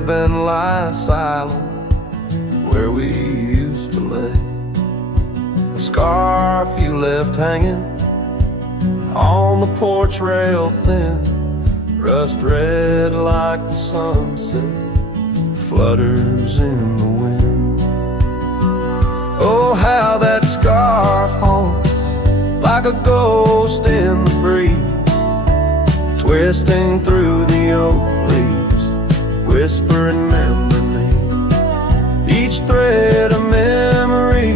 up and lie silent where we used to lay. A scarf you left hanging on the porch rail thin, rust red like the sunset flutters in the wind. Oh, how that scarf haunts like a ghost in the breeze, twisting through the oak leaves, whispering remember me. Each thread a memory,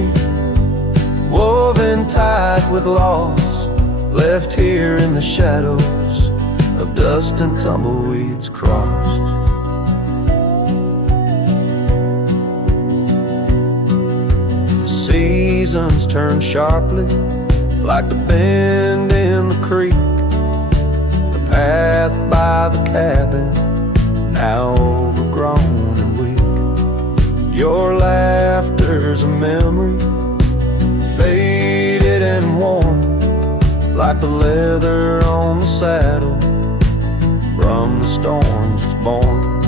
woven tight with loss, left here in the shadows of dust and tumbleweeds crossed. Seasons turn sharply like the bend in the creek, the path by the cabin now overgrown and weak. Your laughter's a memory, faded and worn, like the leather on the saddle from the storms it's born.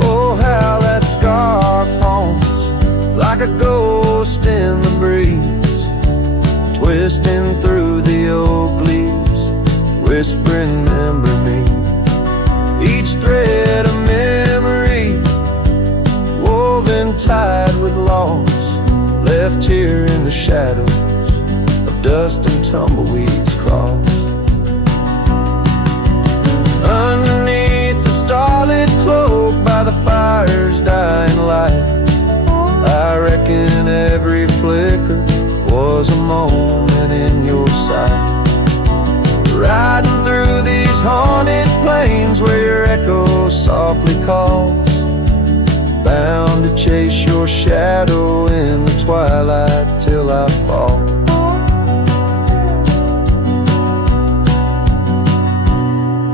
Oh, how that scarf haunts like a ghost in the breeze, twisting through the oak leaves, whispering remember me. Each thread a memory, woven tight with loss, left here in the shadows of dust and tumbleweeds crossed. Underneath the starlit cloak by the fire's dying light, I reckon every flicker was a moment in your sight. Riding through these haunted plains where your echo softly calls, bound to chase your shadow in the twilight till I fall.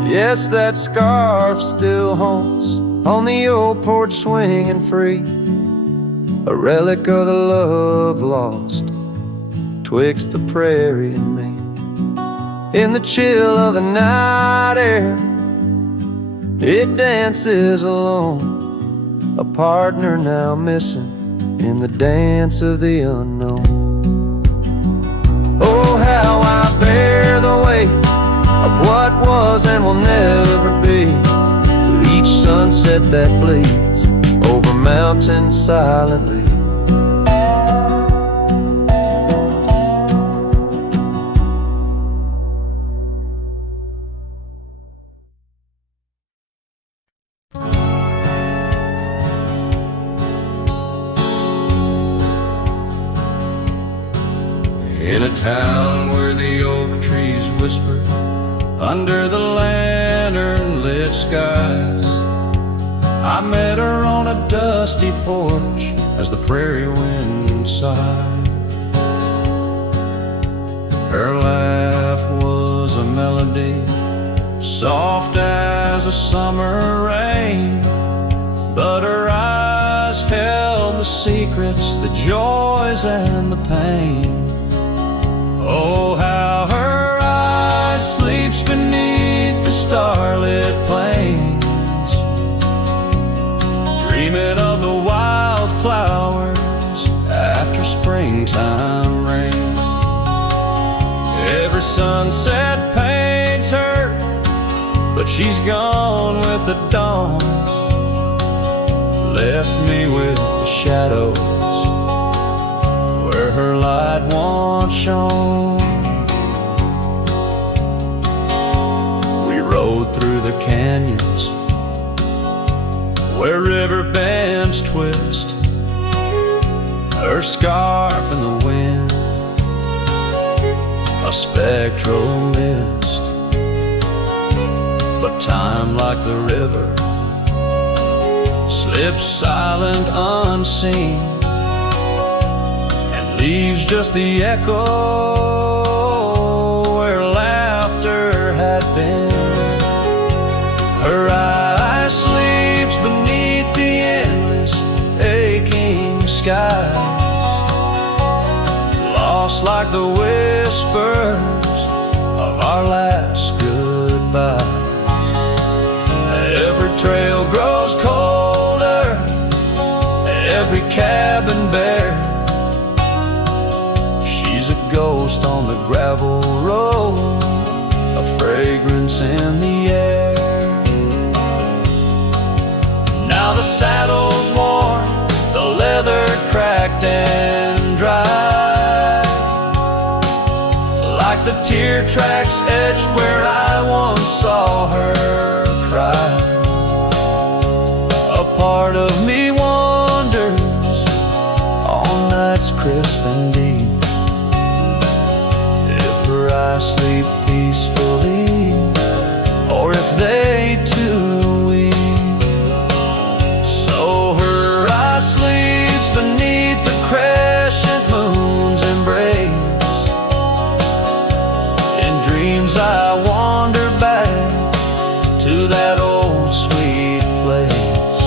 Yes, that scarf still haunts on the old porch swinging free, a relic of the love lost twixt the prairie and me. In the chill of the night air, it dances alone, a partner now missing in the dance of the unknown. Oh, how I bear the weight of what was and will never be, with each sunset that bleeds over mountains silently. In a town where the oak trees whisper under the lantern-lit skies, I met her on a dusty porch as the prairie wind sighed. Her laugh was a melody, soft as a summer rain, but her eyes held the secrets, the joys and the pain. Oh, how her eye sleeps beneath the starlit plains, dreaming of the wildflowers after springtime rains. Every sunset paints her, but she's gone with the dawn, left me with the shadows where her light once shone. We rode through the canyons where river bends twist, her scarf in the wind, a spectral mist. But time, like the river, slips silent unseen, leaves just the echo where laughter had been. Her eye sleeps beneath the endless aching skies, lost like the whispers of our last goodbye. Every trail grows the gravel road, a fragrance in the air. Now the saddle's worn, the leather cracked and dry, like the tear tracks etched where I once saw her cry. A part of me wonders on nights crisp and deep if her eyes sleep peacefully or if they too weep. So her eye sleeps beneath the crescent moon's embrace. In dreams I wander back to that old sweet place.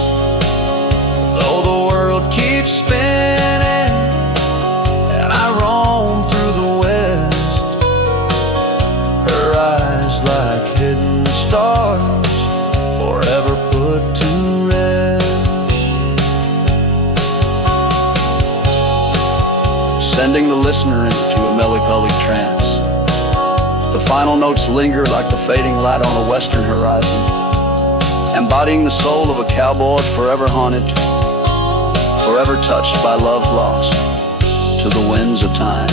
Though the world keeps spinning and I roam through the west, her eyes like hidden stars forever put to rest. Sending the listener into a melancholy trance. The final notes linger like the fading light on a western horizon, embodying the soul of a cowboy forever haunted, forever touched by love lost to the winds of time.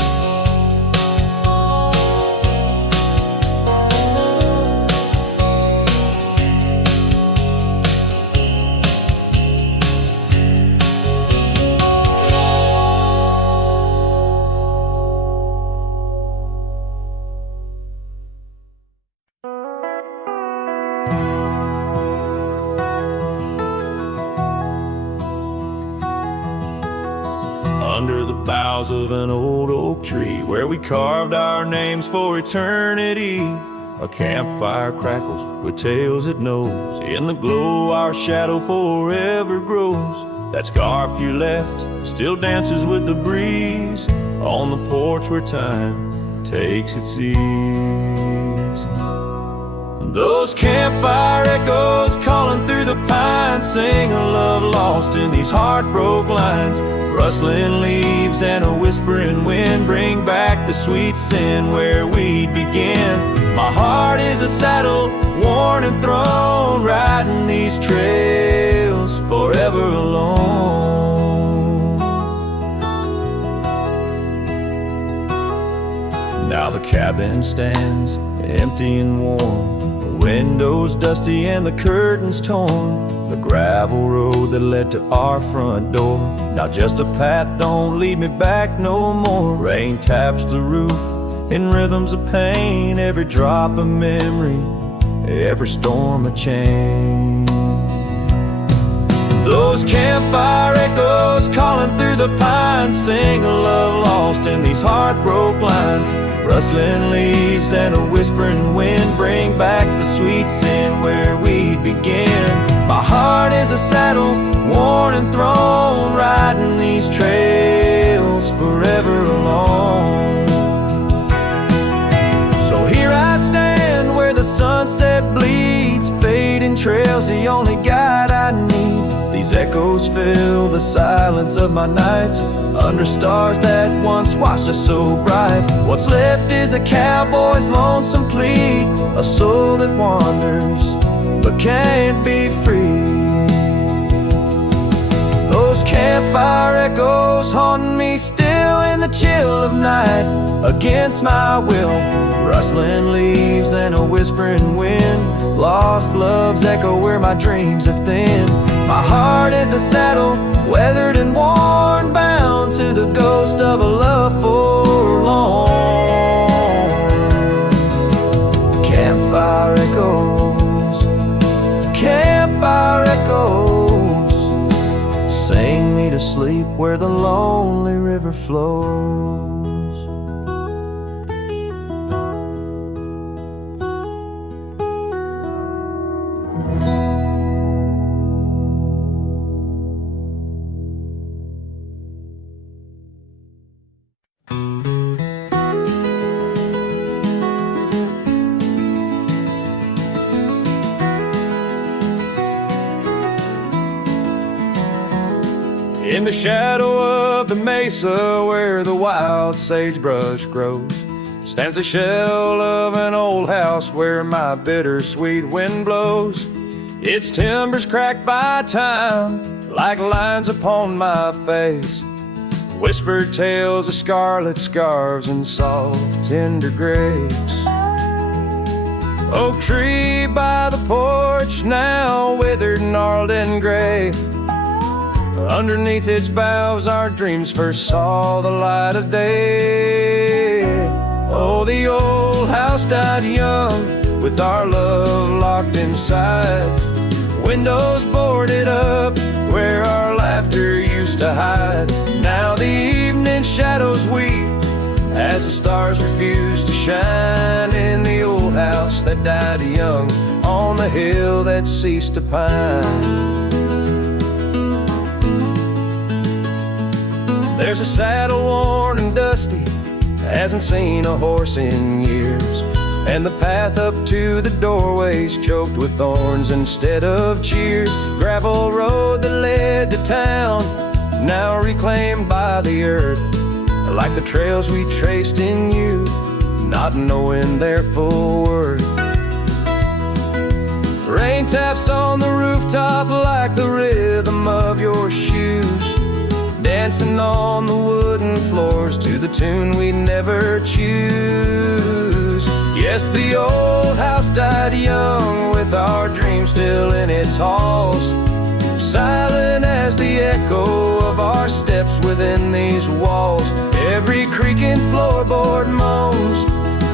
Under the boughs of an old oak tree where we carved our names for eternity, a campfire crackles with tales it knows. In the glow our shadow forever grows. That scarf you left still dances with the breeze on the porch where time takes its ease. Those campfire echoes calling through the pines sing a love lost in these heartbroken lines. Rustling leaves and a whispering wind bring back the sweet sin where we began. My heart is a saddle worn and thrown, riding these trails forever alone. Now the cabin stands empty and warm, the windows dusty and the curtains torn. The gravel road that led to our front door, now just a path, don't lead me back no more. Rain taps the roof in rhythms of pain, every drop a memory, every storm a change. Those campfire echoes calling through the pines sing a love lost in these heartbroken lines. Rustling leaves and a whispering wind bring back the sweet sin where we began. My heart is a saddle worn and thrown, riding these trails forever alone. So here I stand where the sunset bleeds, fading trails the only guide I need. These echoes fill the silence of my nights, under stars that once watched us so bright. What's left is a cowboy's lonesome plea, a soul that wanders but can't be free. Those campfire echoes haunting me still in the chill of night, against my will. Rustling leaves and a whispering wind, lost love's echo where my dreams have thinned. My heart is a saddle, weathered and worn, bound to the ghost of a love forlorn. Campfire echoes, campfire echoes, sing me to sleep where the lonely river flows. In the shadow of the mesa where the wild sagebrush grows, stands a shell of an old house where my bittersweet wind blows. Its timbers cracked by time, like lines upon my face. Whispered tales of scarlet scarves and soft, tender grapes. Oak tree by the porch, now withered, gnarled, and gray. Underneath its boughs our dreams first saw the light of day. Oh, the old house died young, with our love locked inside. Windows boarded up, where our laughter used to hide. Now the evening shadows weep, as the stars refuse to shine in the old house that died young, on the hill that ceased to pine. There's a saddle worn and dusty, hasn't seen a horse in years, and the path up to the doorway's choked with thorns instead of cheers. Gravel road that led to town, now reclaimed by the earth, like the trails we traced in youth, not knowing their full worth. Rain taps on the rooftop like the rhythm of your shoes, dancing on the wooden floors to the tune we never choose. Yes, the old house died young, with our dreams still in its halls, silent as the echo of our steps within these walls. Every creaking floorboard moans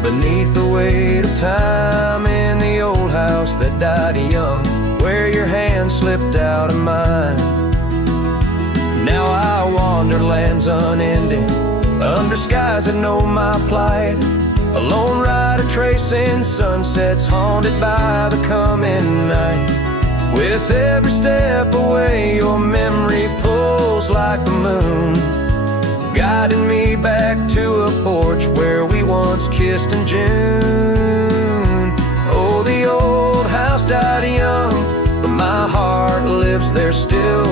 beneath the weight of time in the old house that died young, where your hand slipped out of mine. Now I wander lands unending, under skies that know my plight. A lone rider tracing sunsets, haunted by the coming night. With every step away, your memory pulls like the moon, guiding me back to a porch where we once kissed in June. Oh, the old house died young, but my heart lives there still,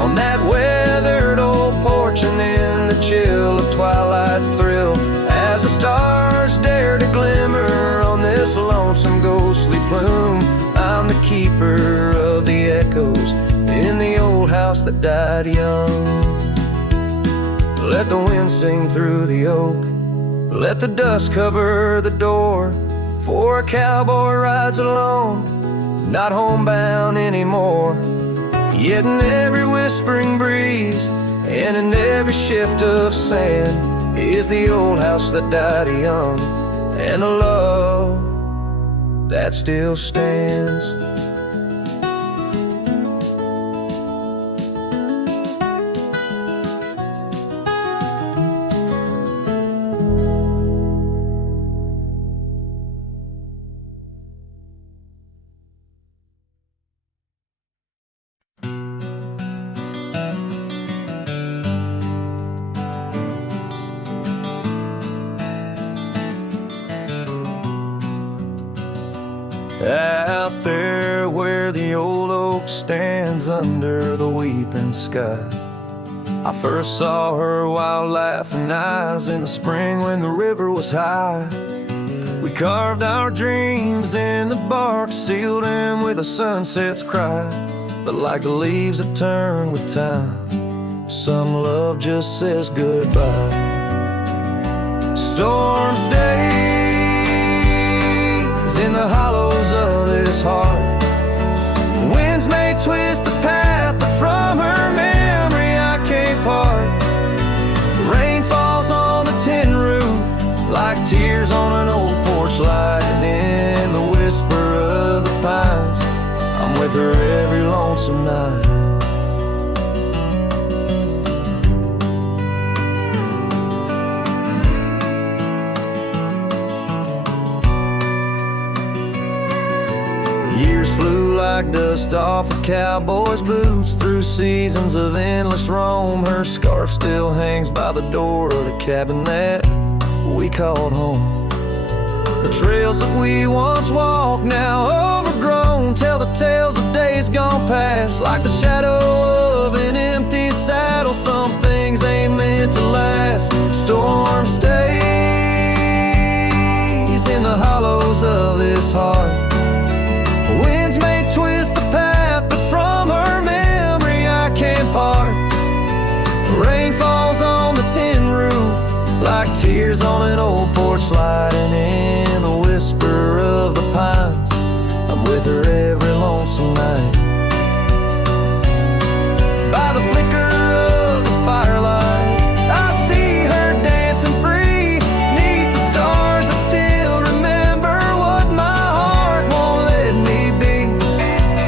on that weathered old porch and in the chill of twilight's thrill. As the stars dare to glimmer on this lonesome ghostly plume, I'm the keeper of the echoes in the old house that died young. Let the wind sing through the oak, let the dust cover the door, for a cowboy rides alone, not homebound anymore. Yet in every whispering breeze and in every shift of sand is the old house that died young, and a love that still stands. Out there where the old oak stands under the weeping sky, I first saw her wild laughing eyes in the spring when the river was high. We carved our dreams in the bark, sealed them with a sunset's cry. But like the leaves that turn with time, some love just says goodbye. Storms days in the hollows of this heart, winds may twist the path, but from her memory I can't part. Rain falls on the tin roof like tears on an old porch light, and in the whisper of the pines I'm with her every lonesome night. Years flew like dust off a cowboy's boots, through seasons of endless roam. Her scarf still hangs by the door of the cabin that we called home. The trails that we once walked, now overgrown, tell the tales of days gone past, like the shadow of an empty saddle. Some things ain't meant to last. Storm stays this heart. Winds may twist the path, but from her memory I can't part. Rain falls on the tin roof like tears on an old porch light, and in the whisper of the pines I'm with her every lonesome night. By the flicker of the firelight I see her dancing free, 'neath the stars that still remember what my heart won't let me be.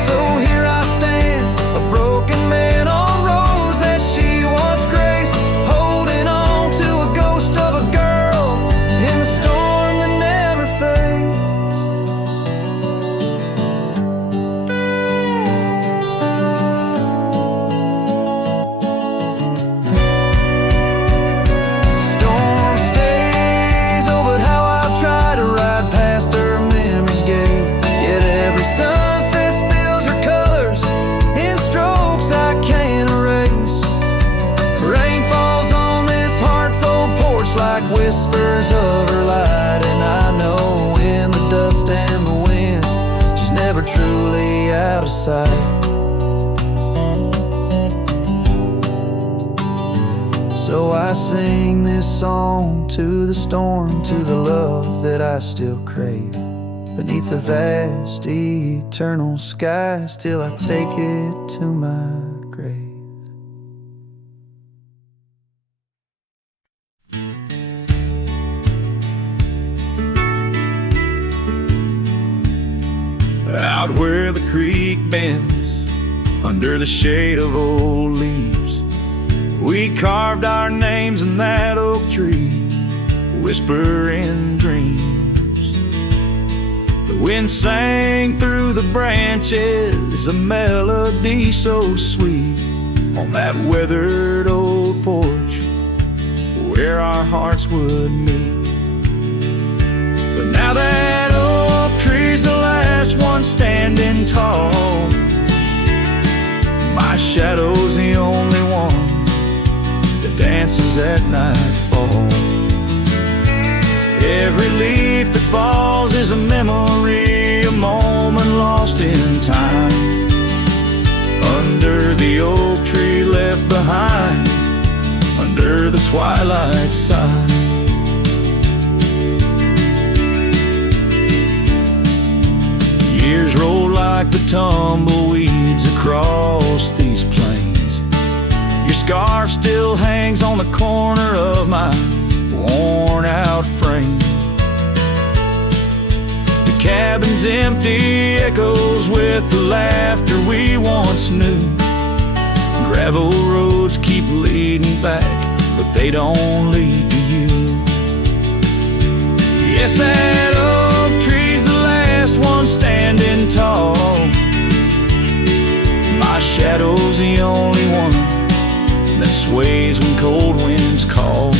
So here I stand, a broken man on roads that she once graced, holding on to a ghost of a girl in the storm that never fades. Storm stays, oh, but how I've tried to ride past her memory's gate. Yet every sunset spills her colors in strokes I can't erase. Rain falls on this heart's old porch like whispers of her light, and I know in the dust and the wind she's never truly out of sight. So I sing this song to the storm, to the love that I still crave. Beneath the vast eternal sky, still I take it to my grave. Out where the creek bends, under the shade of old leaves, we carved our names in that oak tree, whispering dreams. The wind sang through the branches, a melody so sweet, on that weathered old porch where our hearts would meet. But now that oak tree's the last one standing tall, my shadow's the only one that dances at nightfall. Every leaf that falls is a memory, a moment lost in time, under the oak tree left behind, under the twilight side. Years roll like the tumbleweeds across these plains. Your scarf still hangs on the corner of my worn out frame. The cabin's empty, echoes with the laughter we once knew. Gravel roads keep leading back, but they don't lead to you. Yes, that oak tree's the last one standing tall, my shadow's the only one that sways when cold winds call.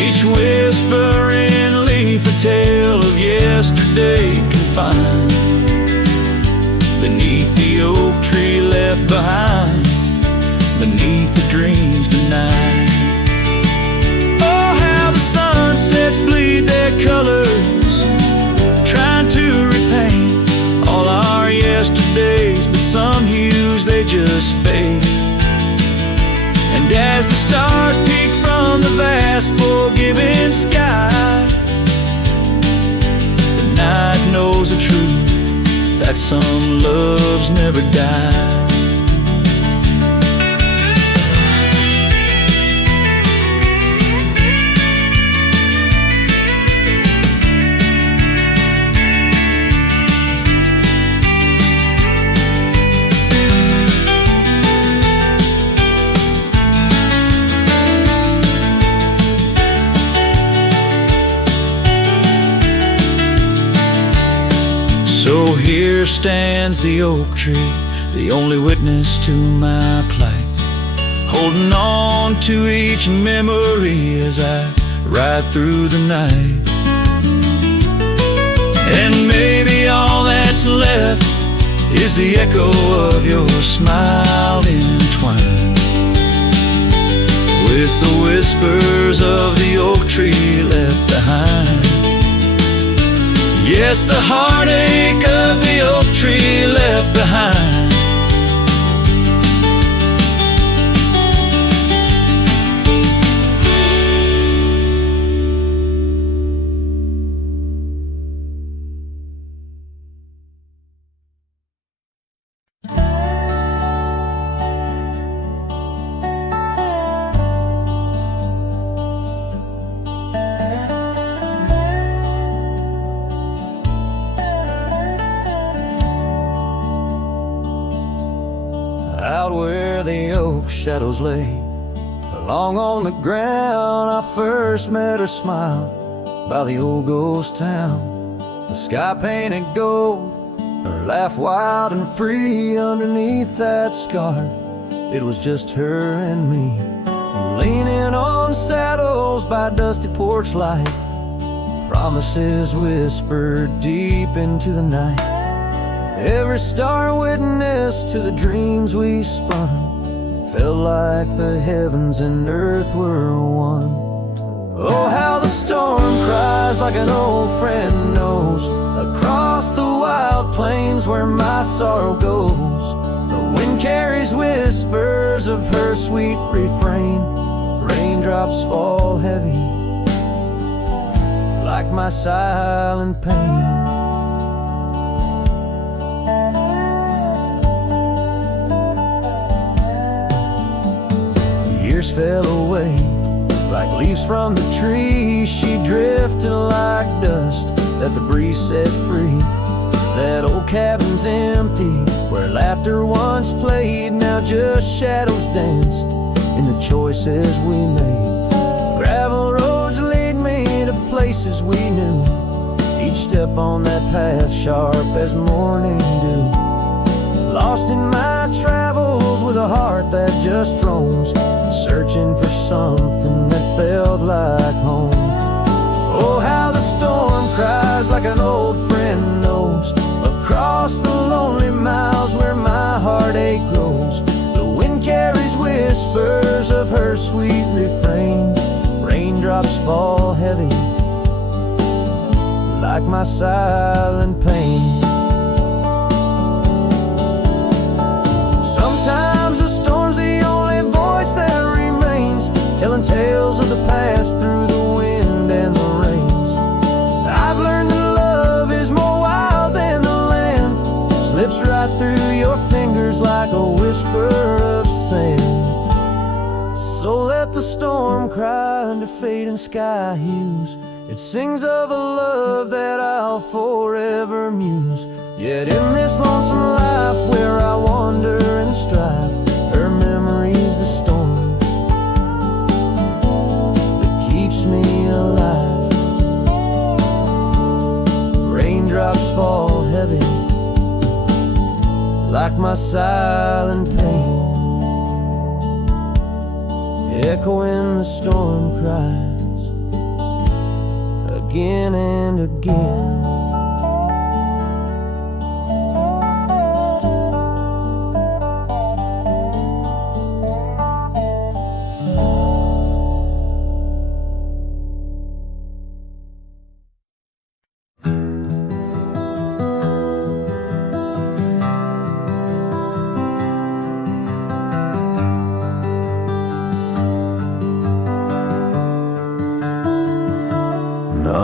Each whispering leaf a tale of yesterday confined, beneath the oak tree left behind, beneath the dreams denied. Oh, how the sunsets bleed their colors, trying to repaint all our yesterdays, but some hues they just fade. And as the stars peek from the vast forgiving sky, the night knows the truth, that some loves never die. So here stands the oak tree, the only witness to my plight, holding on to each memory as I ride through the night. And maybe all that's left is the echo of your smile entwined with the whispers of the oak tree left behind. Yes, the heartache of the oak tree left behind. Out where the oak shadows lay, along on the ground I first met her smile by the old ghost town. The sky painted gold, her laugh wild and free underneath that scarf. It was just her and me, leaning on saddles by dusty porch light, promises whispered deep into the night. Every star witness to the dreams we spun, felt like the heavens and earth were one. Oh, how the storm cries like an old friend knows, across the wild plains where my sorrow goes. The wind carries whispers of her sweet refrain. Raindrops fall heavy like my silent pain. Years fell away like leaves from the tree. She drifted like dust that the breeze set free. That old cabin's empty, where laughter once played. Now just shadows dance in the choices we made. Gravel roads lead me to places we knew, each step on that path sharp as morning dew. Lost in my travels with a heart that just roams, searching for something that felt like home. Oh, how the storm cries like an old friend knows, across the lonely miles where my heartache grows. The wind carries whispers of her sweet refrain. Raindrops fall heavy like my silent pain. Sometimes the storm's the only voice that remains, telling tales of the past through the wind and the rains. I've learned that love is more wild than the land, slips right through your fingers like a whisper of sand. So let the storm cry under fading sky hues. It sings of a love that I'll forever muse. Yet in this lonesome life where I wander and strive, her memory's the storm that keeps me alive. Raindrops fall heavy like my silent pain, echoing the storm cries again and again.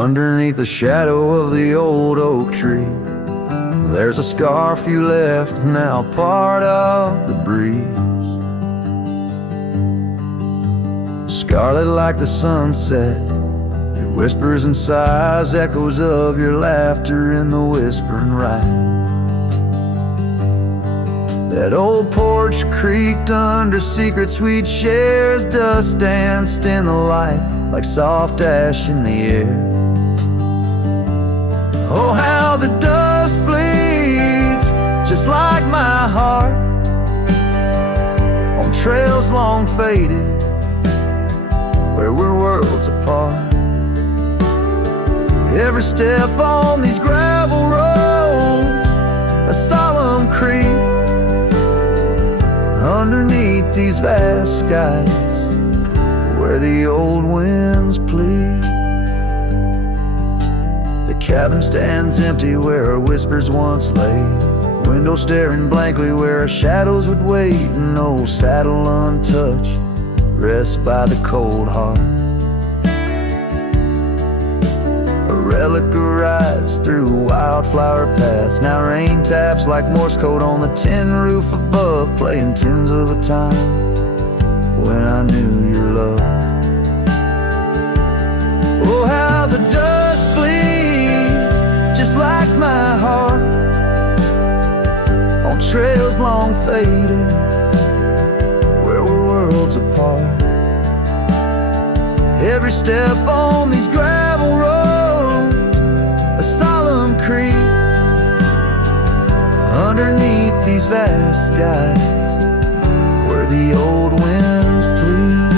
Underneath the shadow of the old oak tree, there's a scarf you left, now part of the breeze. Scarlet like the sunset, it whispers and sighs, echoes of your laughter in the whispering ride. That old porch creaked under secrets we'd share as dust danced in the light like soft ash in the air. Oh, how the dust bleeds just like my heart on trails long faded where we're worlds apart. Every step on these gravel roads, a solemn creep underneath these vast skies where the old winds plead. The Cabin stands empty where our whispers once lay. Window staring blankly where our shadows would wait. An old saddle untouched rests by the cold heart. A relic arrives through wildflower paths. Now rain taps like Morse code on the tin roof above, playing tunes of a time when I knew your love. Oh, how the dust bleeds just like my heart on trails long faded where we're worlds apart. Every step on these gravel roads, a solemn creep underneath these vast skies where the old winds plead.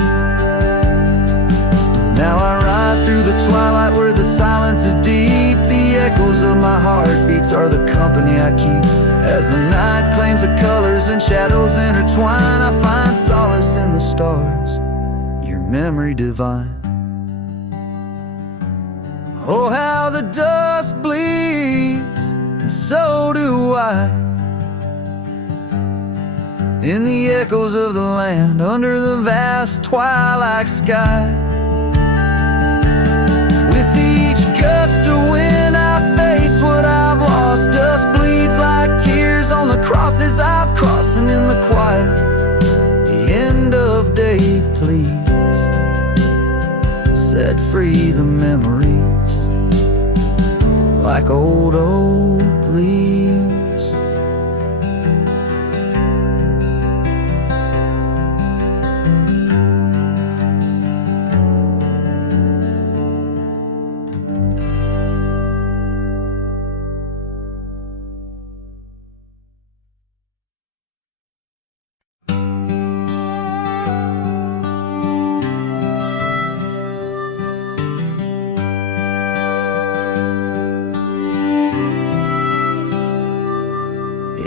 Now I ride through the twilight where the silence is deep. The echoes of my heartbeats are the company I keep. As the night claims the colors and shadows intertwine, I find solace in the stars, your memory divine. Oh, how the dust bleeds, and so do I, in the echoes of the land under the vast twilight sky. With each gust of wind I face what I've lost. Dust bleeds like tears on the crosses I've crossed. And in the quiet, the end of day, please set free the memories like old leaves.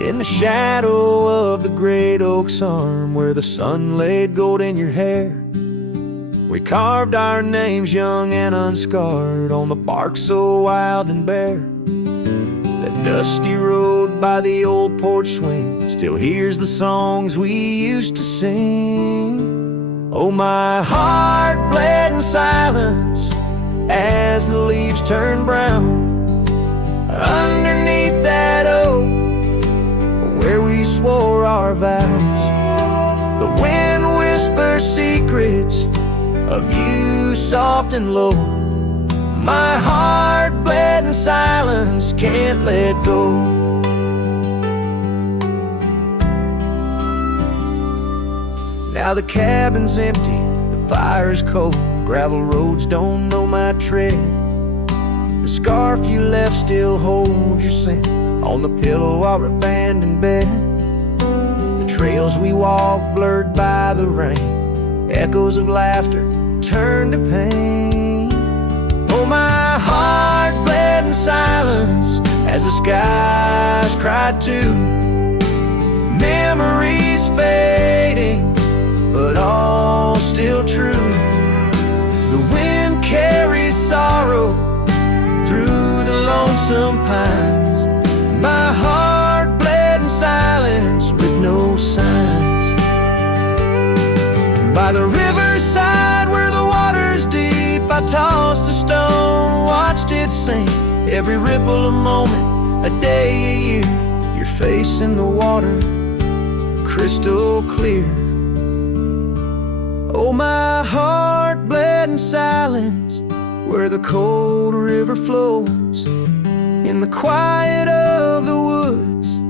In the shadow of the great oak's arm, where the sun laid gold in your hair, we carved our names young and unscarred on the bark so wild and bare. That dusty road by the old porch swing still hears the songs we used to sing. Oh, my heart bled in silence as the leaves turned brown underneath that oak where we swore our vows. The wind whispers secrets of you soft and low. My heart bled in silence, can't let go. Now the cabin's empty, the fire's cold, gravel roads don't know my tread. The scarf you left still holds your scent on the pillow of our abandoned bed. The trails we walked blurred by the rain, echoes of laughter turned to pain. Oh, my heart bled in silence as the skies cried too. Memories fading, but all still true. The wind carries sorrow through the lonesome pines. My heart bled in silence with no signs. By the riverside where the water's deep, I tossed a stone, watched it sink. Every ripple a moment, a day, a year. Your face in the water, crystal clear. Oh, my heart bled in silence where the cold river flows, in the quiet of the woods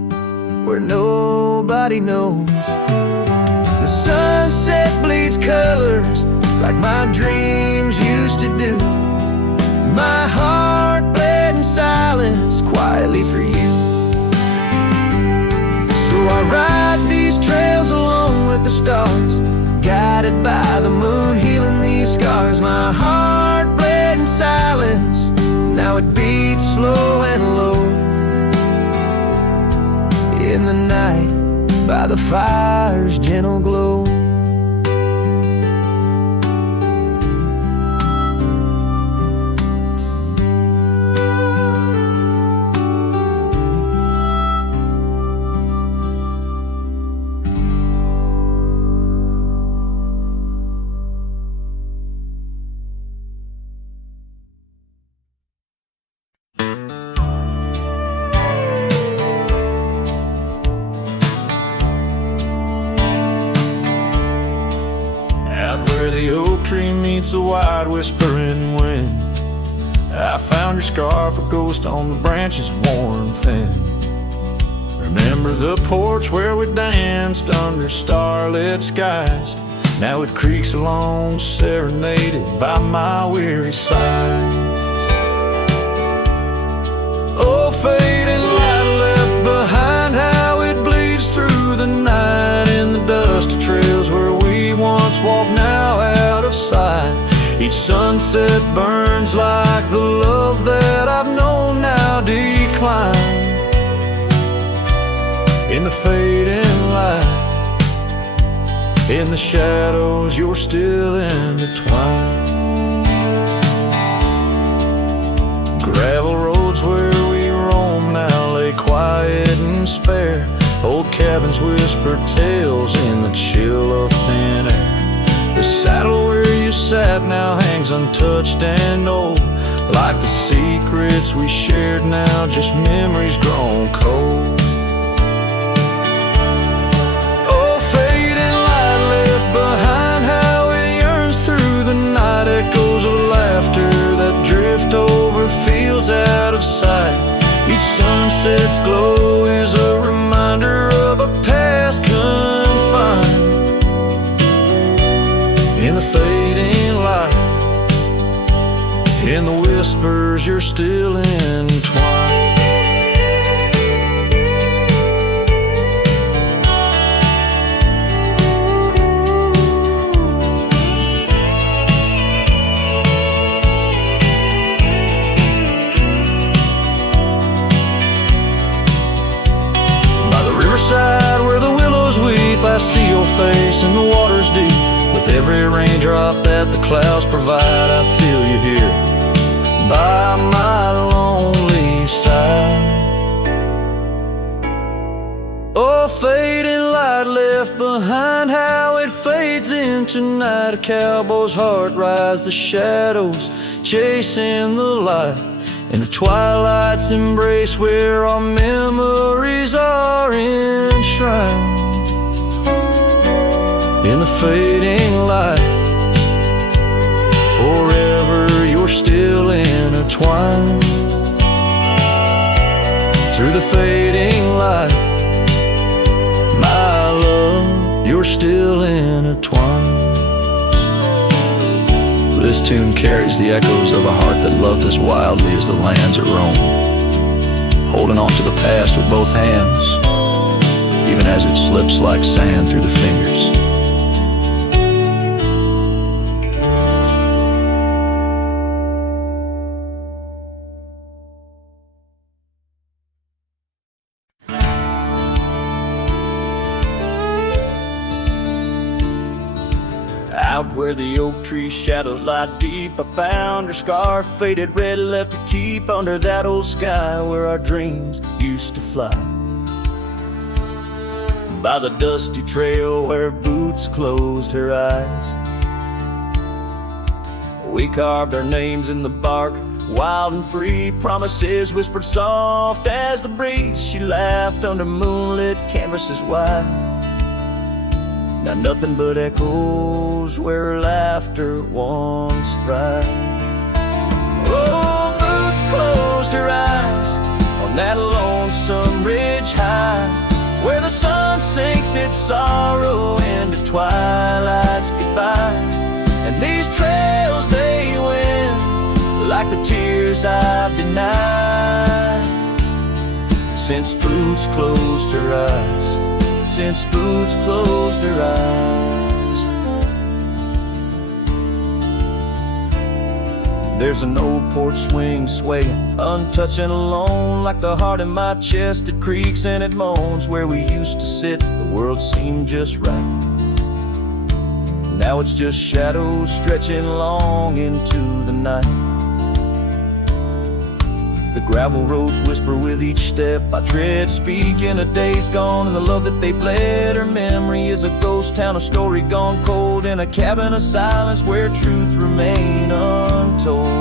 where nobody knows. The sunset bleeds colors like my dreams used to do. My heart bled in silence quietly for you. So I ride these trails alone with the stars, guided by the moon healing these scars. My heart bled in silence, now it beats slow and low. In the night, by the fire's gentle glow. the oak tree meets the wide whispering wind. I found your scarf, a ghost on the branches worn thin. Remember the porch where we danced under starlit skies. Now it creaks along, serenaded by my weary sighs. Oh, fading light left behind, how it bleeds through the night in the dusty trails where we once walked, now out of sight. Each sunset burns like the love that I've known now decline. In the fading light, in the shadows, you're still intertwined. Gravel roads where we roam now lay quiet and spare. Old cabins whisper tales in the chill of thin air. The saddle where you sat now hangs untouched and old, like the secrets we shared now just memories grown cold. Behind, how it yearns through the night, echoes of laughter that drift over fields out of sight. Each sunset's glow is a reminder of a past confined. In the fading light, in the whispers, you're still entwined. Where the willows weep, I see your face in the water's deep. With every raindrop that the clouds provide, I feel you here by my lonely side. Oh, fading light left behind, how it fades into night. A cowboy's heart rides the shadows, chasing the light. In the twilight's embrace where our memories are enshrined. In the fading light, forever you're still intertwined. Through the fading light, my love, you're still intertwined. This tune carries the echoes of a heart that loved as wildly as the lands it roamed, holding on to the past with both hands, even as it slips like sand through the fingers. Out where the oak tree shadows lie deep, I found her scarf, faded red, left to keep under that old sky where our dreams used to fly. By the dusty trail where boots closed her eyes, we carved our names in the bark, wild and free, promises whispered soft as the breeze. She laughed under moonlit canvases wide. Now nothing but echoes where her laughter once thrived. Oh, boots closed her eyes on that lonesome ridge high, where the sun sinks its sorrow into twilight's goodbye. And these trails they win like the tears I've denied, since boots closed her eyes. Since boots closed her eyes. There's an old porch swing swaying, untouched and alone, like the heart in my chest. It creaks and it moans. Where we used to sit, the world seemed just right. Now it's just shadows stretching long into the night. The gravel roads whisper with each step I tread, speaking of days gone and the love that they bled. Her memory is a ghost town, a story gone cold, in a cabin of silence where truth remain untold.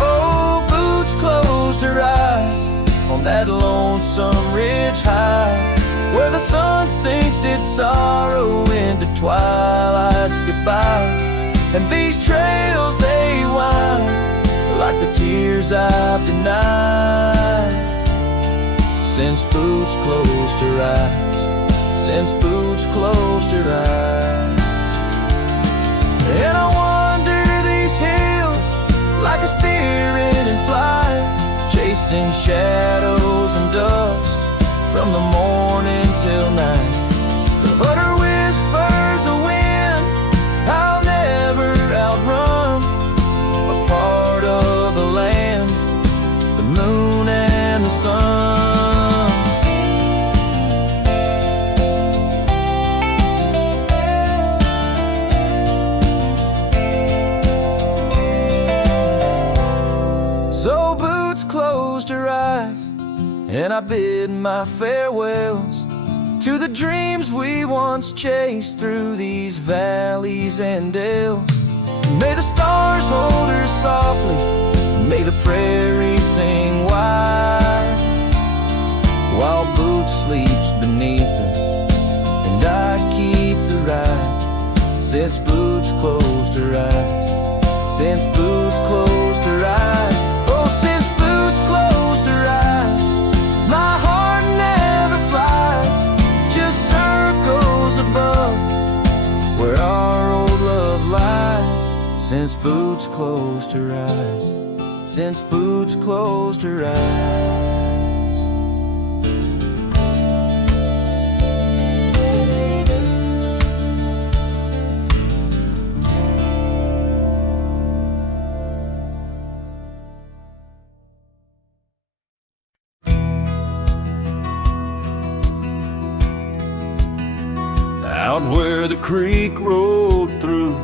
Oh, boots closed her eyes on that lonesome ridge high, where the sun sinks its sorrow into twilight's goodbye. And these trails, they wind like the tears I've denied since boots closed her eyes, since boots closed her eyes. And I wander these hills like a spirit in flight, chasing shadows and dust from the morning till night. But her whispers a wind I'll never outrun, a part of the land, the moon and the sun. So Boots closed her eyes, and I bid my farewells to the dreams we once chased through these valleys and dales. May the stars hold her softly, may the prairie sing wide, while Boots sleeps beneath them, and I keep the ride. Since Boots closed her eyes, since Boots closed her eyes, oh, since Boots closed her eyes, my heart never flies, just circles above where our old love lies. Since Boots closed her eyes, since Boots closed her eyes. Out where the creek rolled through,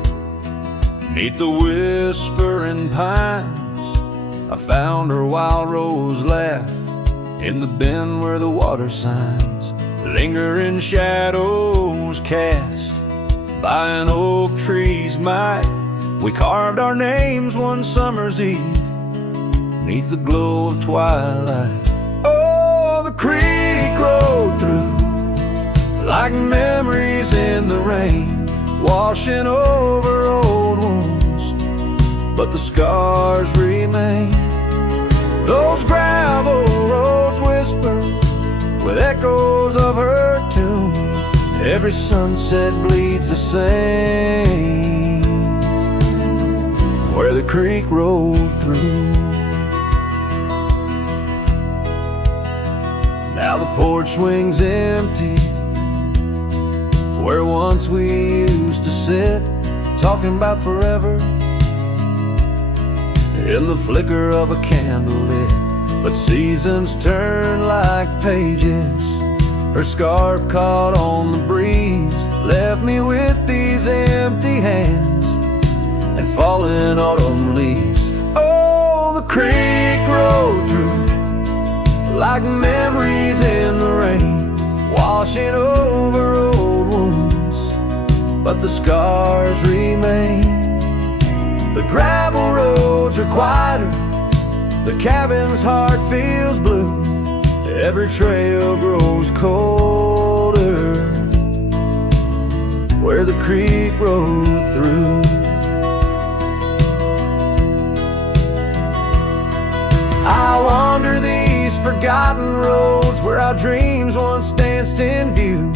neath the whispering pines, I found her wild rose laugh in the bend where the water signs, lingering shadows cast by an oak tree's might. We carved our names one summer's eve neath the glow of twilight. Oh, the creek rolled through like memories in the rain, washing over old wounds, but the scars remain. Those gravel roads whisper with echoes of her tune. Every sunset bleeds the same where the creek rolled through. Now the porch swings empty where once we used to sit, talking about forever in the flicker of a candle lit. But seasons turn like pages, her scarf caught on the breeze left me with these empty hands and falling autumn leaves. Oh, the creek rolled through like memories in the rain, washing over old wounds, but the scars remain. The gravel roads are quieter, the cabin's heart feels blue, every trail grows colder where the creek rolled through. I wander these forgotten roads where our dreams once danced in view,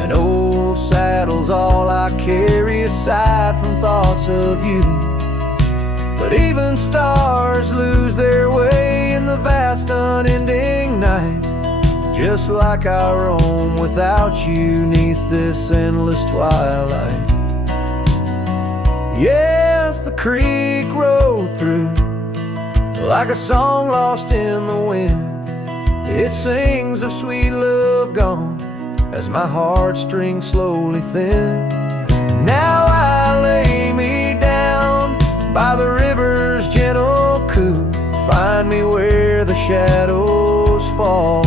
and old saddle's all I carry aside from thoughts of you. But even stars lose their way in the vast unending night, just like I roam without you neath this endless twilight. Yes, the creek rolled through like a song lost in the wind. It sings of sweet love gone as my heartstrings slowly thin. Now I lay me down by the river's gentle coo, find me where the shadows fall,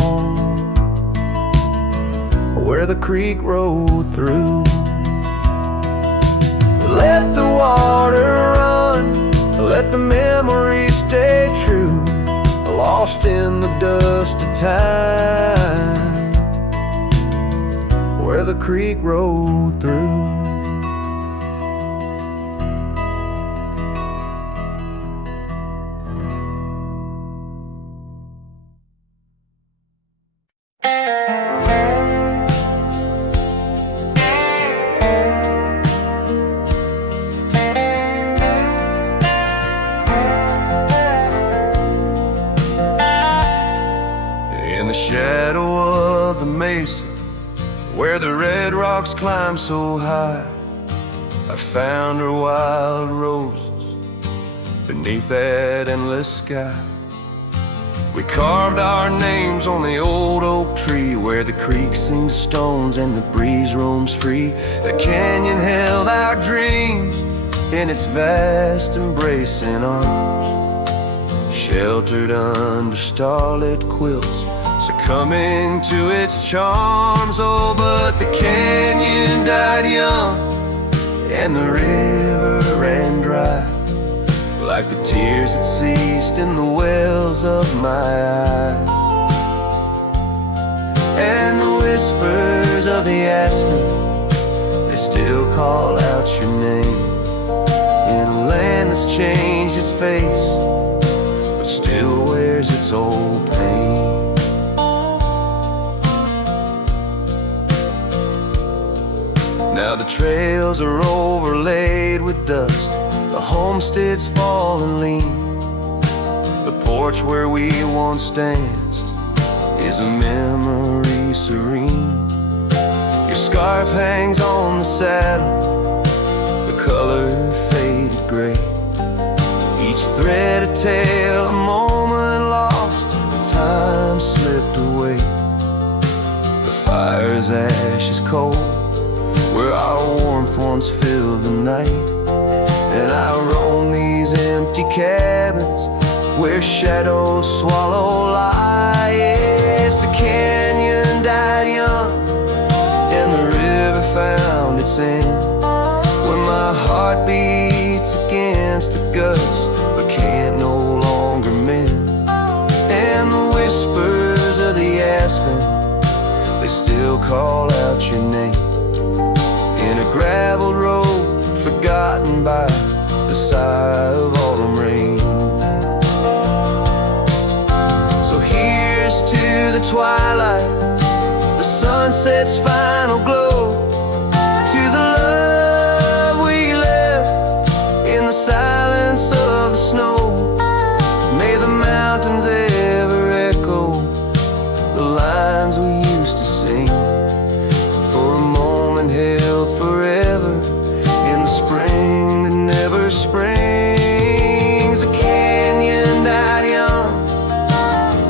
where the creek rolled through. Let the water run, let the memories stay true, lost in the dust of time. where the creek rolled through. In the shadow of the mesa, where the red rocks climb so high, I found her wild roses beneath that endless sky. We carved our names on the old oak tree, where the creek sings stones and the breeze roams free. The canyon held our dreams in its vast embracing arms, sheltered under starlit quilts, succumbing to its charms. Oh, but the canyon died young and the river ran dry, like the tears that ceased in the wells of my eyes. And the whispers of the aspen, they still call out your name, in a land that's changed its face, but still wears its old pain. Now the trails are overlaid with dust, the homestead's fallen lean. The porch where we once danced is a memory serene. Your scarf hangs on the saddle, the color faded gray, each thread a tale, a moment lost, time slipped away. The fire's ashes cold, where our warmth once filled the night. And I roam these empty cabins where shadows swallow light. Yes, the canyon died young and the river found its end, where my heart beats against the gust but can't no longer mend. And the whispers of the aspen, they still call out your name, in a graveled road forgotten by the sigh of autumn rain. So here's to the twilight, the sunset's final glow, to the love we left in the silence of the snow. May the mountains ever echo the lines we used to sing, for a moment held forever in the spring that never springs. The canyon died young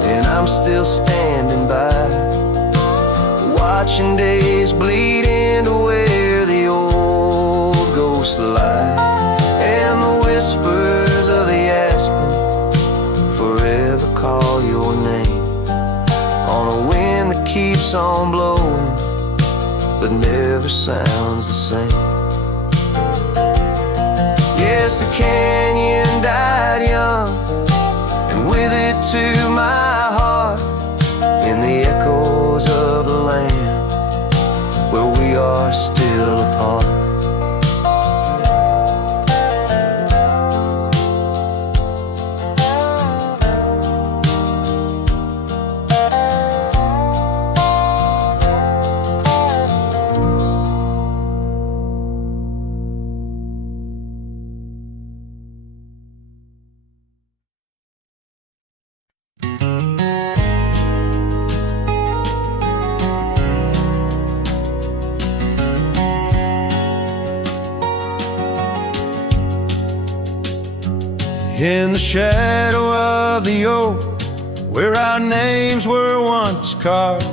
and I'm still standing by, watching days bleed into where the old ghosts lie. And the whispers of the aspen forever call your name, on a wind that keeps on blowing but never sounds the same. Yes, the canyon died young, and with it to my heart, in the echoes of the land where we are still apart. In the shadow of the oak, where our names were once carved,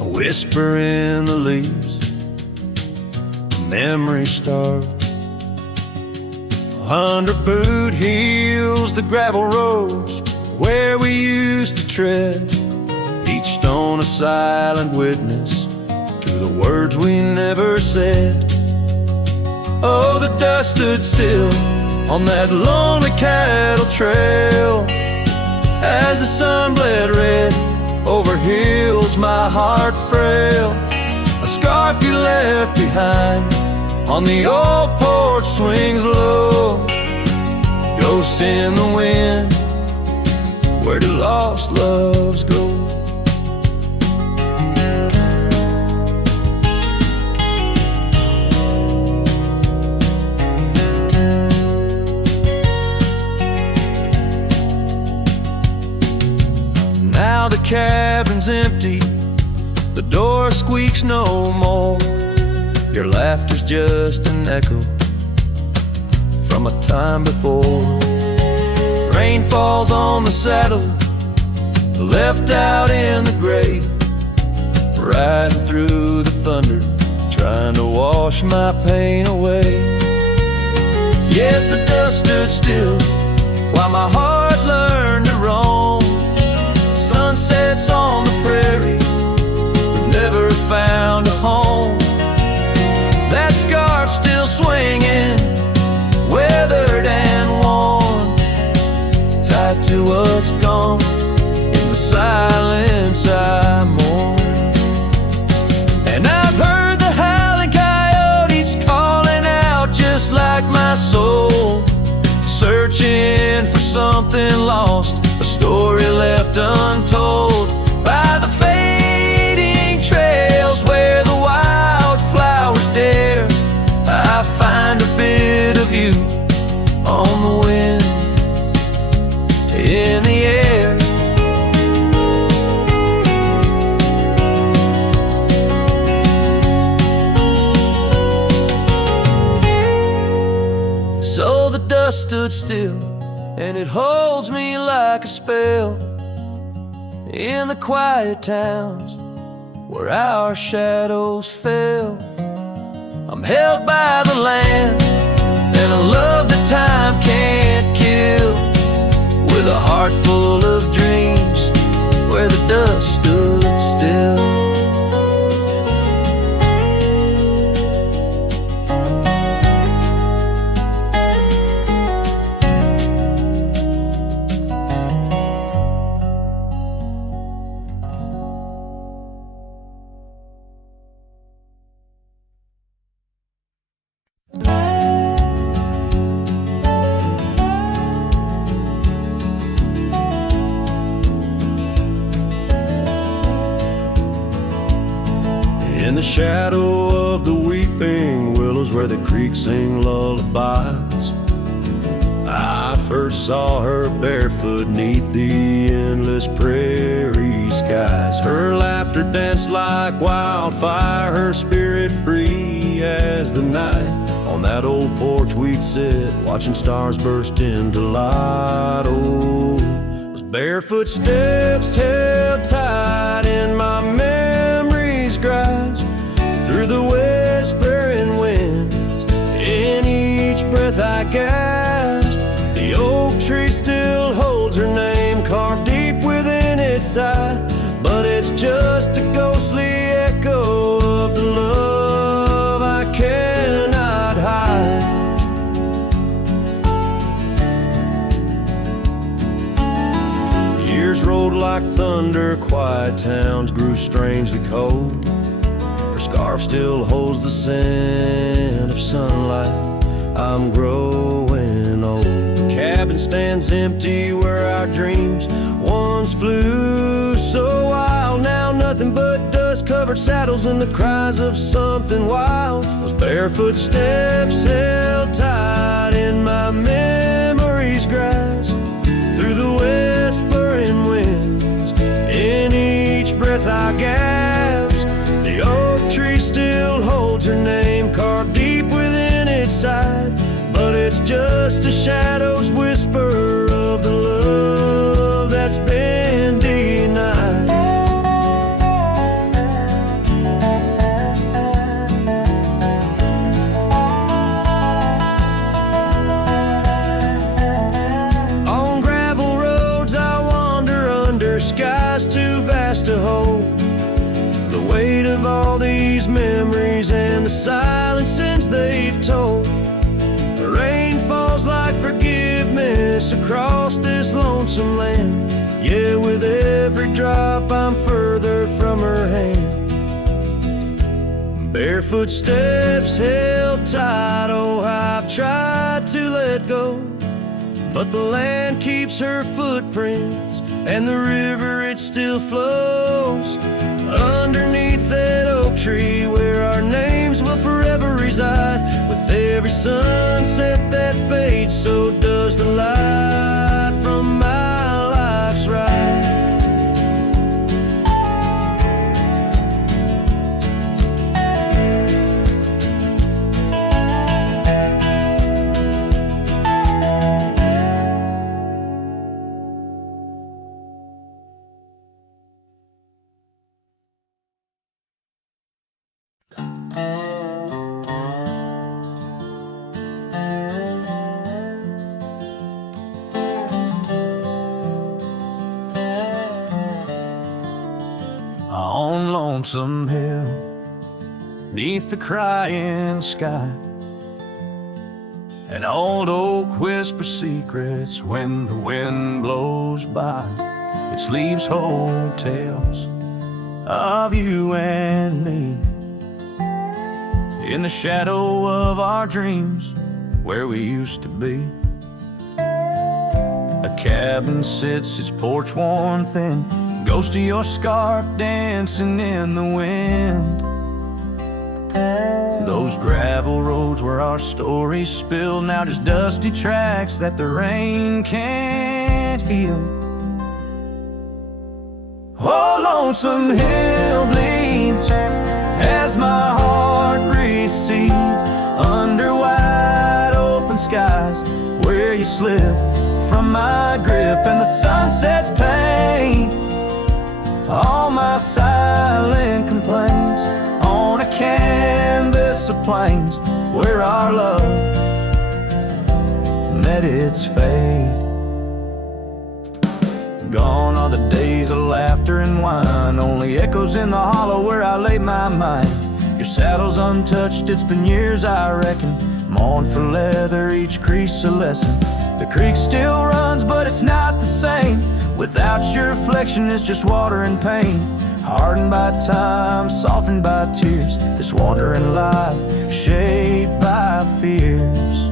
a whisper in the leaves, a memory starved. Under boot heels, the gravel roads where we used to tread, each stone a silent witness to the words we never said. Oh, the dust stood still on that lonely cattle trail as the sun bled red over hills my heart frail. A scarf left behind on the old porch swings low. Ghosts in the wind, where do lost loves go? Now the cabin's empty, the door squeaks no more. Your laughter's just an echo from a time before. Rain falls on the saddle, left out in the gray, riding through the thunder, trying to wash my pain away. Yes, the dust stood still while my heart learned to roam. Sunsets on the prairie, but never found a home. That scarf still swinging, weathered and worn, tied to what's gone. In the silence I mourn. And I've heard the howling coyotes calling out just like my soul, searching for something lost, a story left untold by the fading trails where the wildflowers dare. I find a bit of you on the wind, in the air. So the dust stood still, and it holds me like a spell in the quiet towns where our shadows fell. I'm held by the land and a love that time can't kill, with a heart full of dreams where the dust stood still. In the shadow of the weeping willows where the creek sing lullabies, I first saw her barefoot neath the endless prairie skies. Her laughter danced like wildfire, her spirit free as the night. On that old porch we'd sit, watching stars burst into light. Oh, those barefoot steps held tight in my memory's grasp, through the whispering winds, in each breath I gasp. The oak tree still holds her name carved deep within its side, but it's just a ghostly echo of the love I cannot hide. Years rolled like thunder, quiet towns grew strangely cold. Her scarf still holds the scent of sunlight, I'm growing old. The cabin stands empty where our dreams once flew so wild. Now nothing but dust-covered saddles and the cries of something wild. Those barefoot steps held tight in my memory's grasp, through the whispering winds, in each breath I gasp. The oak tree still holds her name carved deep within its side, but it's just a shadow's whisper of the love that's been denied. On gravel roads I wander under skies too vast to hold, the weight of all these memories and the silence since they've told. The rain falls like forgiveness across this lonesome land. Yeah, with every drop I'm further from her hand. Barefoot steps held tight, oh, I've tried to let go, but the land keeps her footprints, and the river, it still flows underneath that oak tree where our names will forever reside. With every sunset that fades, so does the light from my life's ride. On Lonesome Hill, neath the crying sky, an old oak whispers secrets when the wind blows by. Its leaves hold tales of you and me, in the shadow of our dreams where we used to be. A cabin sits, its porch worn thin, ghost of your scarf dancing in the wind. Those gravel roads where our stories spill, now just dusty tracks that the rain can't heal. Oh, Lonesome Hill bleeds as my heart recedes under wide open skies where you slip from my grip and the sunset's pain. All my silent complaints on a canvas of plains where our love met its fate. Gone are the days of laughter and wine, only echoes in the hollow where I lay my mind. Your saddle's untouched, it's been years I reckon, mourn for leather, each crease a lesson. The creek still runs, but it's not the same. Without your reflection, it's just water and pain. Hardened by time, softened by tears, this wandering life shaped by fears.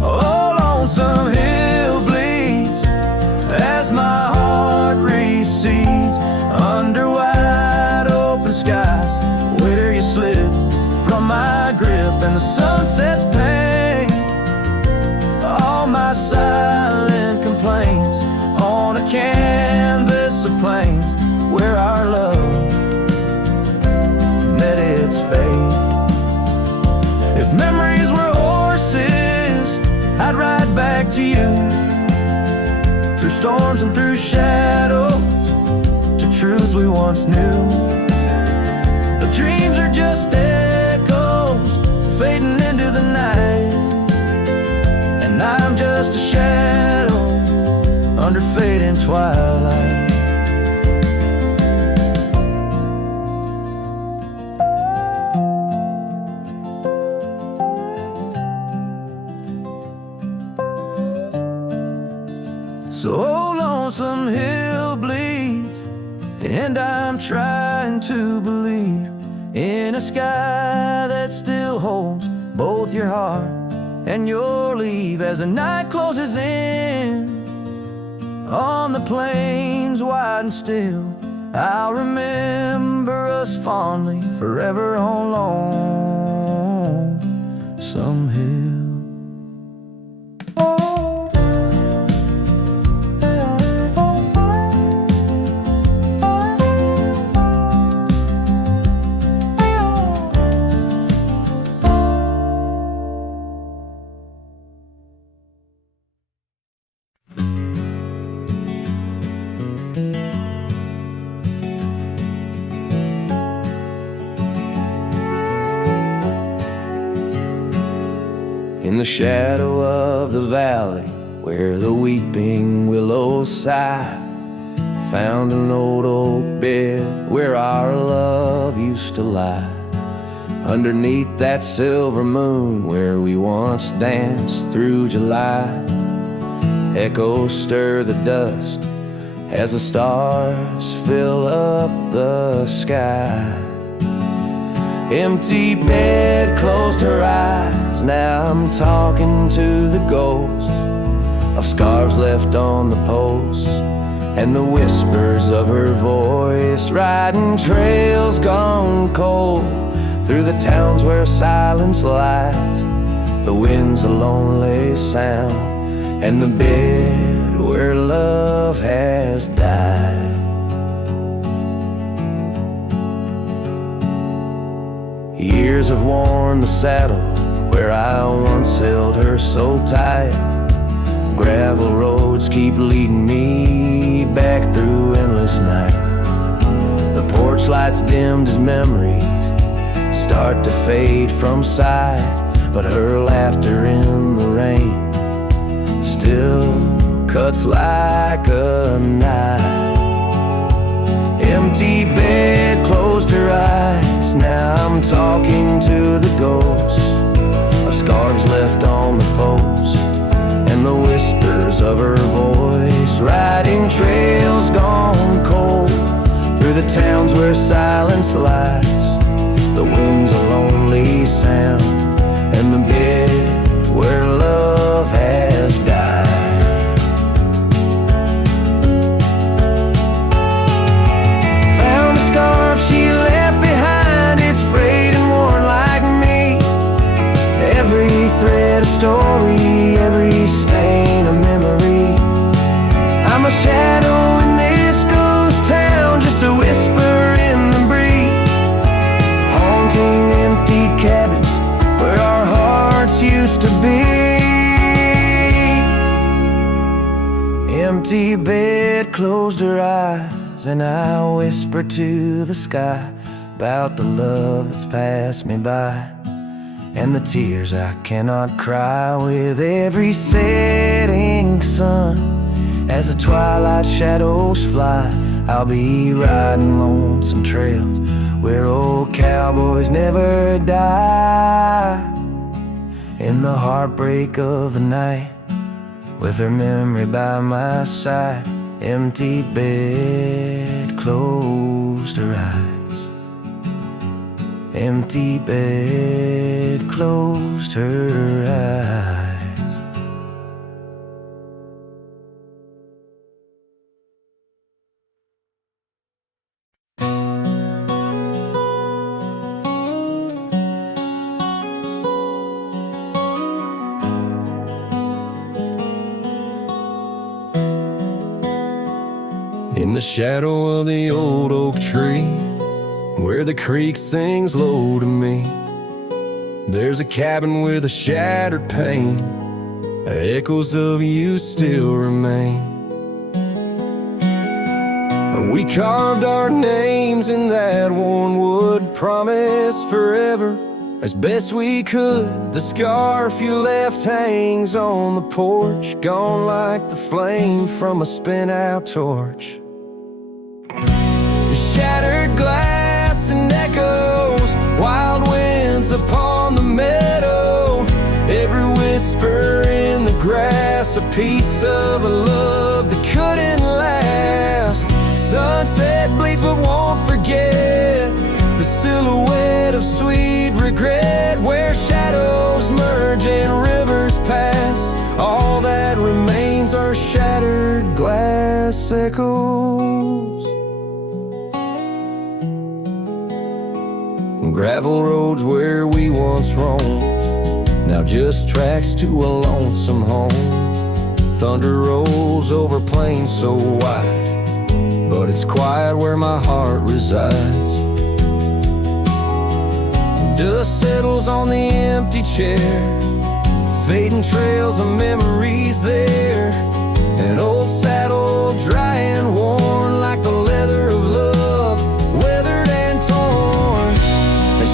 Oh, Lonesome Hill bleeds as my heart recedes under wide open skies where you slip from my grip and the sunset's pain. All my silent complaints on a canvas of plains where our love met its fate. If memories were horses, I'd ride back to you through storms and through shadows to truths we once knew. But dreams are just echoes fading into the night, and I'm just a shadow under fading twilight. So Lonesome Hill bleeds, and I'm trying to believe in a sky that still holds both your heart and your leave. As the night closes in on the plains wide and still, I'll remember us fondly forever on Lonesome Hill. In the shadow of the valley where the weeping willows sigh, found an old oak bed where our love used to lie. Underneath that silver moon where we once danced through July, echoes stir the dust as the stars fill up the sky. Empty bed closed her eyes. Now I'm talking to the ghost of scarves left on the post, and the whispers of her voice, riding trails gone cold through the towns where silence lies. The wind's a lonely sound, and the bed where love has died. Years have worn the saddle where I once held her so tight. Gravel roads keep leading me back through endless night. The porch lights dimmed as memories start to fade from sight, but her laughter in the rain still cuts like a knife. Empty bed closed her eyes. Now I'm talking to the ghost of scarves left on the post, and the whispers of her voice, riding trails gone cold through the towns where silence lies. The wind's a lonely sound, and the bed where love has died. Found a scarf she left behind. It's frayed and worn like me. Every thread a story, every stain a memory. I'm a shadow in this ghost town, just a whisper in the breeze, haunting empty cabins where our hearts used to be. Empty bed closed her eyes, and I whisper to the sky about the love that's passed me by, and the tears I cannot cry. With every setting sun, as the twilight shadows fly, I'll be riding lonesome trails where old cowboys never die. In the heartbreak of the night, with her memory by my side, empty bed closed her eyes. Empty bed closed her eyes. In the shadow of the old oak tree, where the creek sings low to me, there's a cabin with a shattered pane. Echoes of you still remain. We carved our names in that worn wood, promised forever as best we could. The scarf you left hangs on the porch, gone like the flame from a spent-out torch. Shattered glass and echoes, wild winds upon the meadow. Every whisper in the grass, a piece of a love that couldn't last. Sunset bleeds but won't forget the silhouette of sweet regret, where shadows merge and rivers pass. All that remains are shattered glass echoes. Gravel roads where we once roamed, now just tracks to a lonesome home. Thunder rolls over plains so wide, but it's quiet where my heart resides. Dust settles on the empty chair, fading trails of memories there. An old saddle dry and worn like the leather of love, weathered and torn.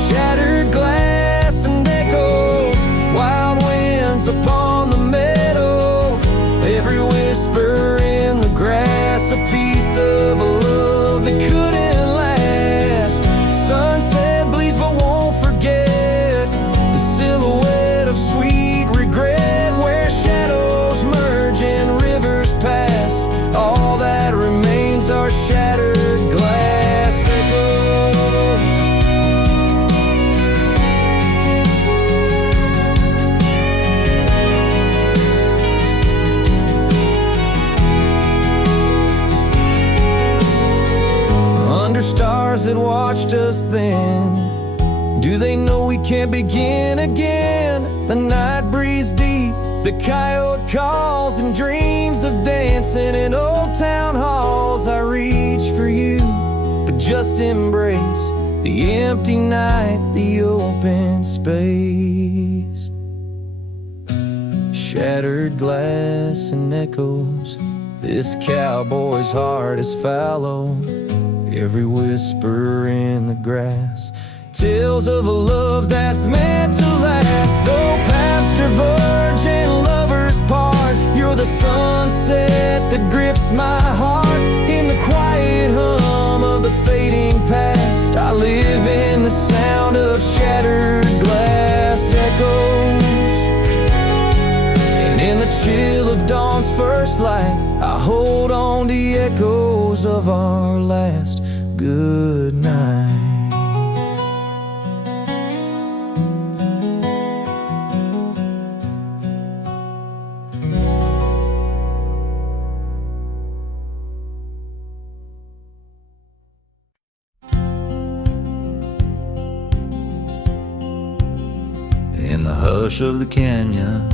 Shattered glass and echoes, wild winds upon the meadow. Every whisper in the grass, a piece of a love that couldn't last. Sunset bleeds but won't forget the silhouette of sweet regret, where shadows merge and rivers pass. All that remains are shattered glass echoes. know we can't begin again. The night breeze deep, the coyote calls, and dreams of dancing in old town halls. I reach for you, but just embrace the empty night, the open space. Shattered glass and echoes, this cowboy's heart is fallow. Every whisper in the grass tales of a love that's meant to last. Though paths diverge and lovers part, you're the sunset that grips my heart. In the quiet hum of the fading past, I live in the sound of shattered glass echoes. And in the chill of dawn's first light, I hold on to the echoes of our last good night. In the hush of the canyon,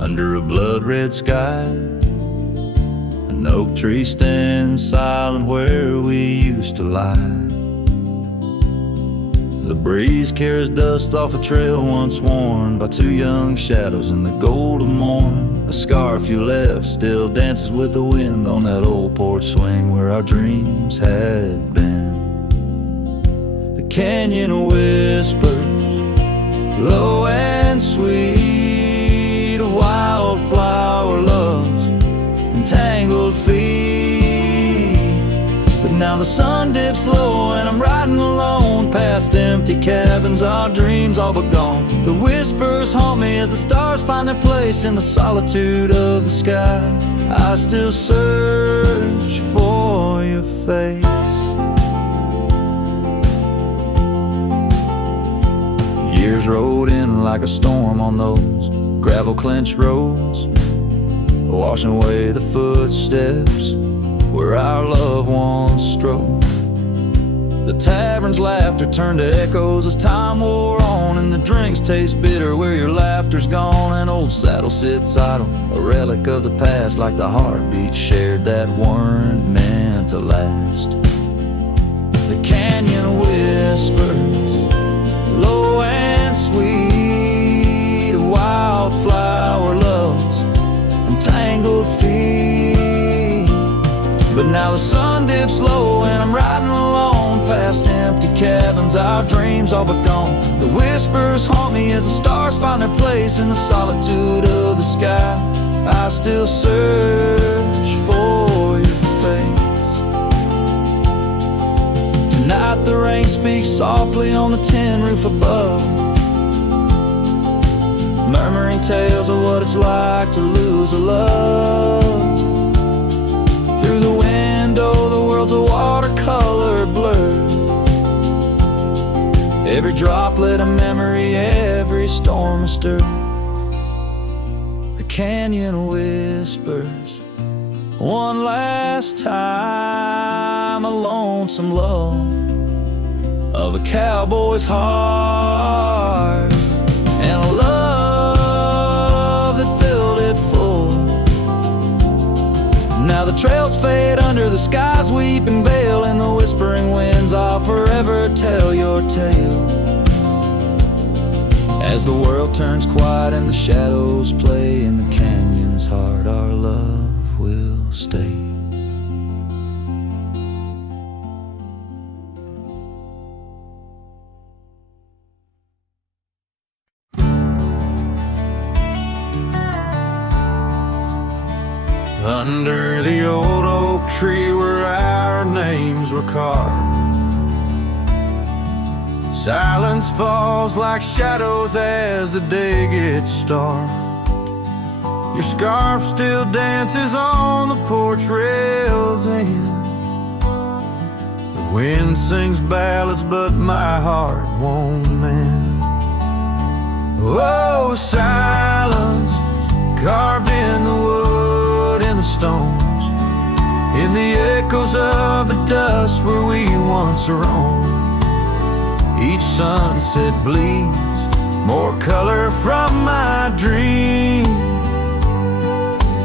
under a blood-red sky, an oak tree stands silent where we used to lie. The breeze carries dust off a trail once worn by two young shadows in the gold of morn. A scarf you left still dances with the wind on that old porch swing where our dreams had been. The canyon whispers, low and sweet, a wildflower loves entangled feet. But now the sun dips low and I'm riding alone past empty cabins, our dreams all but gone. The whispers haunt me as the stars find their place in the solitude of the sky. I still search for your face. Years rode in like a storm on those gravel clenched roads, washing away the footsteps where our loved ones strode. The tavern's laughter turned to echoes as time wore on, and the drinks taste bitter where your laughter's gone. An old saddle sits idle, a relic of the past, like the heartbeats shared that weren't meant to last. The canyon whispers, low and sweet, a wildflower loves entangled feet. But now the sun dips low and I'm riding alone past empty cabins, our dreams all but gone. The whispers haunt me as the stars find their place in the solitude of the sky. I still search for your face. Tonight the rain speaks softly on the tin roof above, murmuring tales of what it's like to lose a love. Through the window the world's a watercolor blur, every droplet a memory, every storm a stir. The canyon whispers one last time, a lonesome love of a cowboy's heart, and a love that filled it full. Now the trails fade under the sky's weeping veil, and the whispering winds, I'll forever tell your tale. As the world turns quiet and the shadows play in the canyon's heart, our love will stay. Under the old oak tree where our names were carved, silence falls like shadows as the day gets dark. Your scarf still dances on the porch rails, and the wind sings ballads, but my heart won't mend. Oh, silence carved in the wood and the stones, in the echoes of the dust where we once roamed. Each sunset bleeds more color from my dream,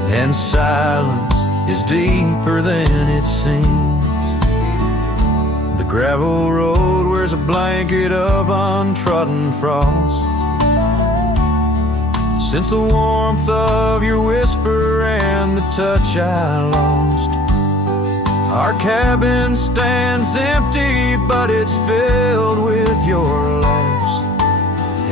and silence is deeper than it seems. The gravel road wears a blanket of untrodden frost. Since the warmth of your whisper and the touch I lost, our cabin stands empty, but it's filled with your laughs,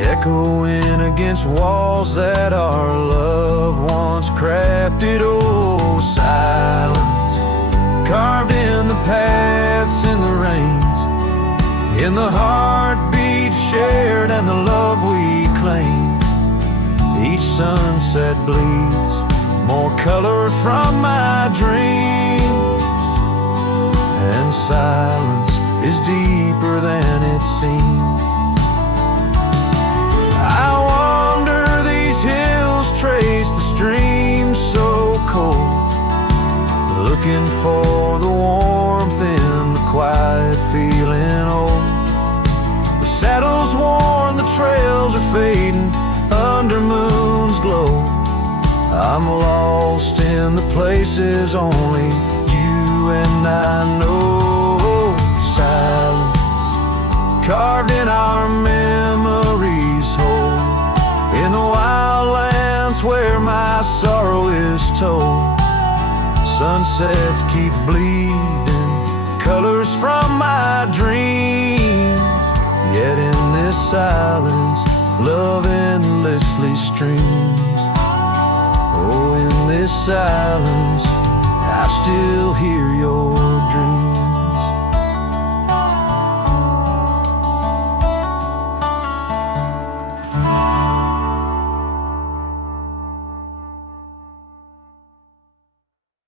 echoing against walls that our love once crafted. Oh, silence carved in the paths, in the rains, in the heartbeat shared and the love we claim. Each sunset bleeds more color from my dreams, and silence is deeper than it seems. I wander these hills, trace the streams so cold, looking for the warmth in the quiet feeling old. The saddle's worn, the trails are fading under moon's glow. I'm lost in the places only you and I know. Silence carved in our memories hold, in the wildlands where my sorrow is told. Sunsets keep bleeding colors from my dreams, yet in this silence love endlessly streams. Oh, in this silence I still hear your dreams.